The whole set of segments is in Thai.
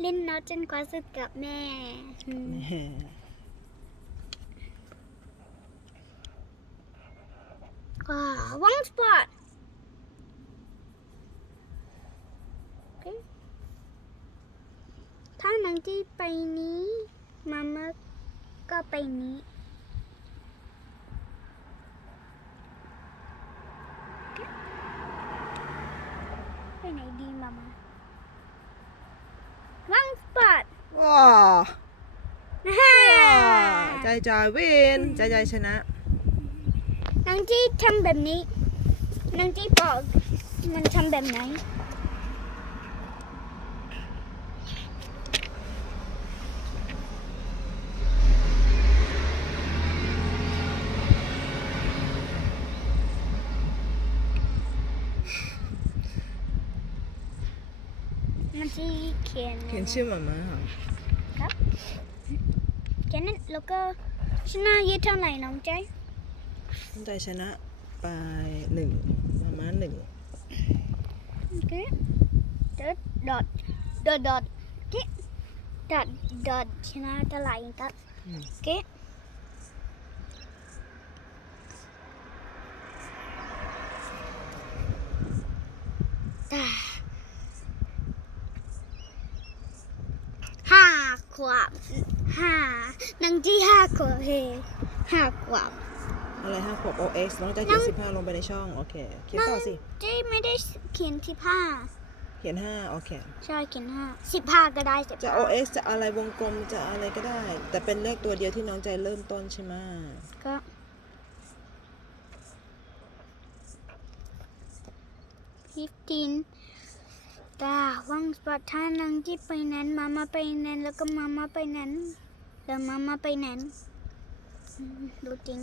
เล่นน็อตจนกว่าสุดกับแม่อืมแหมว้าว one spot โอเคถ้าหนังที่ไปนี้มามาก็ไปนี้ ไปไหนดีมามา one spot ว้าวว้าวใจใจายวินใจใจชนะนางที่ทำแบบนี้นางที่บอกมันทำแบบไหน มันที่เขียนเขียนชื่อหมามาค่ะ ครับแค่นั้นแล้วก็ชนะเยอะเท่าไหร่น้องใจ ใจชนะไปหนึ่งหมามาหนึ่ง โอเคดอทดอ วบห้านังที่ห้าขวบเฮห้าขวบอะไรห้าขวบ OX น้องใจเขียนสิบห้าลงไปในช่อง โอเค เขียนต่อสิ จีไม่ได้เขียนที่ผ้าเขียนห้าโอเค ใช่เขียนห้าสิบห้าก็ได้สิบจะห้า OX จะอะไรวงกลมจะอะไรก็ได้ แต่เป็นเลขตัวเดียวที่น้องใจเริ่มต้นใช่ไหมก็15 ตาวังสปอตท่านังที่ไปนั้นมามาไปนั้นแล้วก็มามาไปนั้นแล้วมามาไปนั้นอืมดูจริง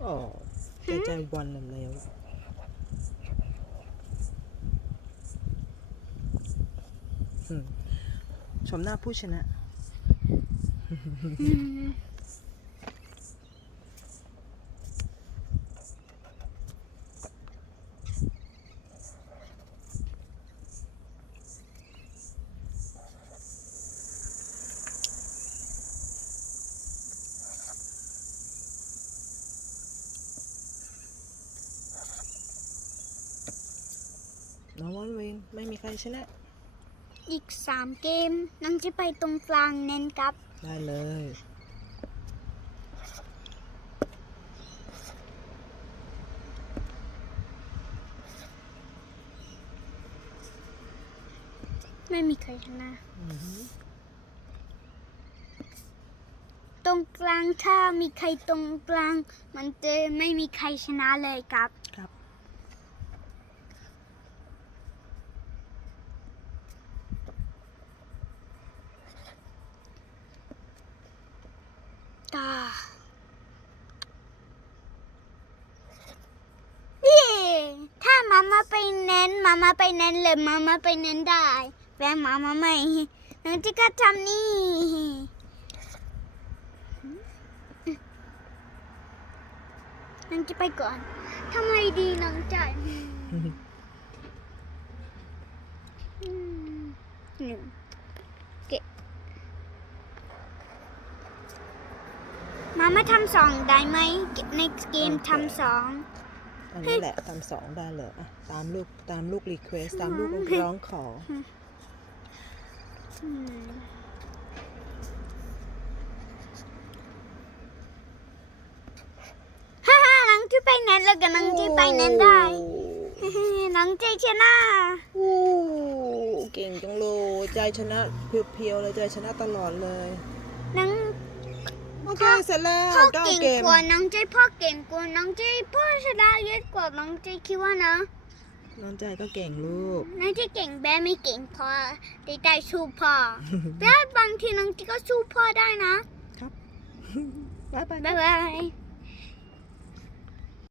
โอ้ใจใจวันแล้วแล้วอืม ชมหน้าผู้ชนะ น้องวอนเวนไม่มีใครชนะ อีกสามเกมนังจะไปตรงกลางเน้นครับ ได้เลย ไม่มีใครชนะอือหือตรงกลางถ้ามีใครตรงกลาง มันจะไม่มีใครชนะเลยครับ ตาเย่ถ้ามามาไปเน้นมามาไปเน้นเลยมามาไปเน้นได้แฟนมามาไม่น้องที่ก็ทำนี่น้องจะไปก่อน ทำไมดีน้องจ่ายอืมหนึ่งเก็บ มามาทำสองได้ไหม next game ทำสองอันนี้แหละตามสองได้เลยอะตามลูกตามลูกรีเควสตามลูกร้องขออืมฮ่าฮ่าน้องที่ไปนั้นแล้วก็น้องที่ไปนั้นได้น้องใจชนะโอ้เก่งจังเลยใจชนะเพียวๆเลยใจชนะตลอดเลยน้อง โอเคเสร็จแล้วพ่อเก้าเก่งเกมกว่าน้องใจพ่อเก่งกว่าน้องใจพ่อชนะเยอะกว่าน้องใจคิดว่านะน้องใจก็เก่งลูก น้องใจเก่งแม่ไม่เก่งพอแต่ได้สู้พ่อแต่บางทีน้องใจก็สู้พ่อได้นะบ๊ายบายบ๊ายบาย